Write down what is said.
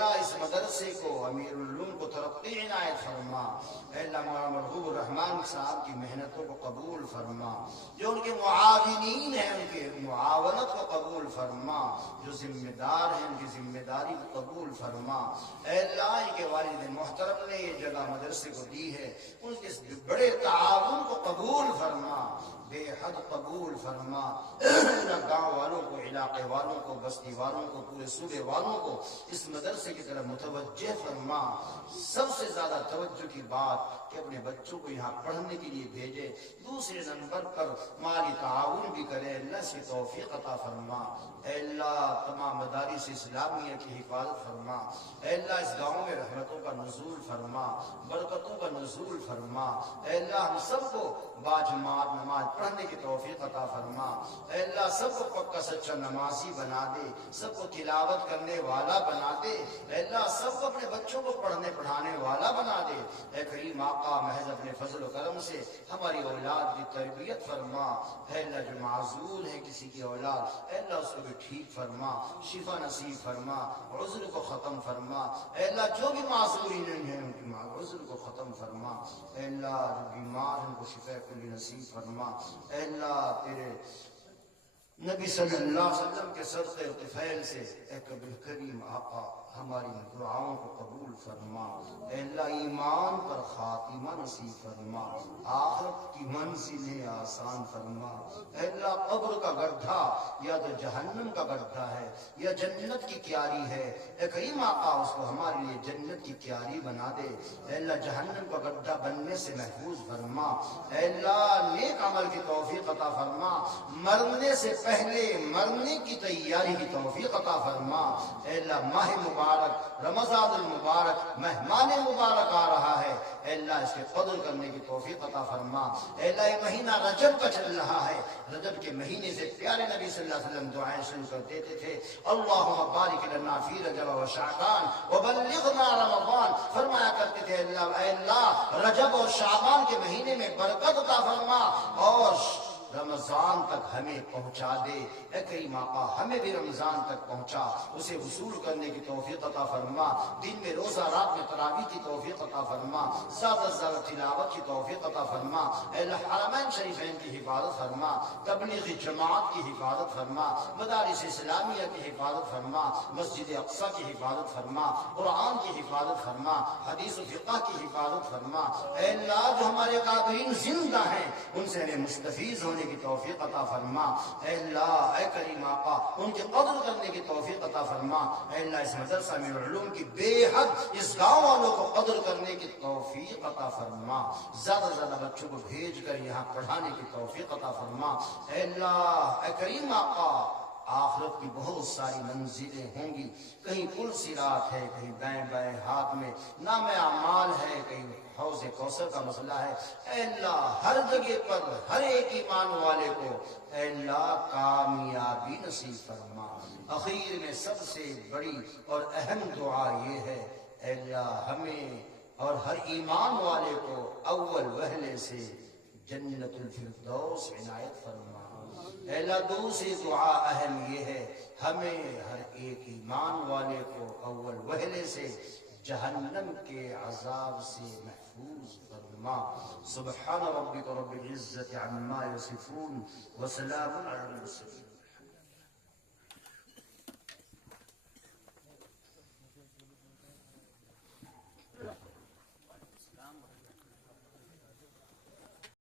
اللہ اس مدرسے کو امیر العلوم کو ترقی عنایت فرما، اے اللہ مولانا مرغوب الرحمان صاحب کی محنتوں کو قبول فرما، جو ان کے معاونین ہیں ان کے معاونت کو قبول فرما، جو ذمہ دار ہیں ان کی ذمہ داری کو قبول فرما، اے اللہ ان کے والد محترم نے یہ جگہ مدرسے کو دی ہے، ان کے اس بڑے تعاون کو قبول فرما، بے حد قبول فرما، گاؤں والوں کو، علاقے والوں کو، بستی والوں کو، پورے صوبے والوں کو اس مدرسے کی طرف متوجہ فرما۔ سب سے زیادہ توجہ کی بات کہ اپنے بچوں کو یہاں پڑھنے کے لیے بھیجے، دوسرے نمبر پر مالی تعاون بھی کرے، اللہ سے توفیق عطا فرما۔ اے اللہ تمام مدارس اسلامیہ کی حفاظت فرما، اے اللہ اس گاؤں میں رحمتوں کا نزول فرما، برکتوں کا نزول فرما، اے اللہ ہم سب کو باجماعت نماز پڑھنے کی توفیق عطا فرما، اے اللہ سب کو پکا سچا نمازی بنا دے، سب کو تلاوت کرنے والا بنا دے، اے اللہ سب کو اپنے بچوں کو پڑھنے پڑھانے والا بنا دے۔ اے کریم آقا محض اپنے فضل و کرم سے ہماری اولاد کی تربیت فرما، اے اللہ جو معذور ہے کسی کی اولاد، اے اللہ اس کو بھی ٹھیک فرما، شفا نصیب فرما، عذر کو ختم فرما، اے اللہ جو بھی معذورین ہیں ان کی عذر کو ختم فرما، اے اللہ جو بیمار ہیں ان کو شفا کلی نصیب فرما، اے اللہ تیرے نبی صلی اللہ علیہ وسلم کے صدقے و طفیل سے اے قبر کریم آقا ہماری دعاؤں کو قبول فرما، اے اللہ ایمان پر خاتمہ نصیب فرما، آخرت کی منزلیں آسان فرما، اے اللہ قبر کا گڈھا یا تو جہنم کا گڈھا ہے یا جنت کی کیاری ہے، اے کریم آقا اس کو ہمارے لیے جنت کی کیاری بنا دے، اے اللہ جہنم کا گڈھا بننے سے محفوظ فرما، اے اللہ نیک عمل کی توفیق عطا فرما، مرنے سے پہلے مرنے کی تیاری کی توفیق عطا فرما، اے اللہ ماہ مبارک رمضان المبارک مہمان مبارک آ رہا ہے، اے اللہ اس کے قدر کرنے کی توفیق عطا فرما، اے اللہ یہ مہینہ رجب کا چل رہا ہے، رجب کے مہینے سے پیارے نبی صلی اللہ علیہ وسلم دعائیں شروع کر دیتے تھے، اللہم بارک لنا فی رجب و شعبان وبلغنا رمضان، فرمایا کرتے تھے اے اللہ رجب اور شعبان کے مہینے میں برکت عطا فرما اور رمضان تک ہمیں پہنچا دے، اے کریم آقا ہمیں بھی رمضان تک پہنچا، اسے وصول کرنے کی توفیق عطا فرما، دن میں روزہ رات میں تراویح کی توفیق عطا فرما، زیادہ سے زیادہ تلاوت کی توفیق عطا فرما، اے اللہ حرمین شریفین کی حفاظت فرما، تبلیغی جماعت کی حفاظت فرما، مدارس اسلامیہ کی حفاظت فرما، مسجد اقصی کی حفاظت فرما، قرآن کی حفاظت فرما، حدیث و فقہ کی حفاظت فرما، اے اللہ جو ہمارے قابرین زندہ ہیں ان سے ہمیں مستفیض ہونے کی توفیق عطا فرما، اے اللہ اے کریم آقا ان کی قدر کرنے کی توفیق عطا فرما، اے اللہ اس مدرسہ میں علوم کی بے حد اس گاؤں والوں کو قدر کرنے کی توفیق عطا فرما، زیادہ سے زیادہ بچوں کو بھیج کر یہاں پڑھانے کی توفیق عطا فرما، اے اللہ اے کریم آقا آخرت کی بہت ساری منزلیں ہوں گی، کہیں پل صراط ہے، کہیں دائیں بائیں ہاتھ میں نام اعمال ہے، کہیں حوض کوثر کا مسئلہ ہے، اے اللہ ہر جگہ پر ہر ایک ایمان والے کو اے اللہ کامیابی نصیب فرما۔ اخیر میں سب سے بڑی اور اہم دعا یہ ہے اے اللہ ہمیں اور ہر ایمان والے کو اول وہلے سے جنت الفردوس عنایت فرما۔ اے اللہ دوسری دعا اہم یہ ہے ہمیں ہر ایک ایمان والے کو اول وہلے سے جہنم کے عذاب سے محفوظ فرما۔ سبحان ربک رب العزت عما یصفون وسلام علی المرسلین۔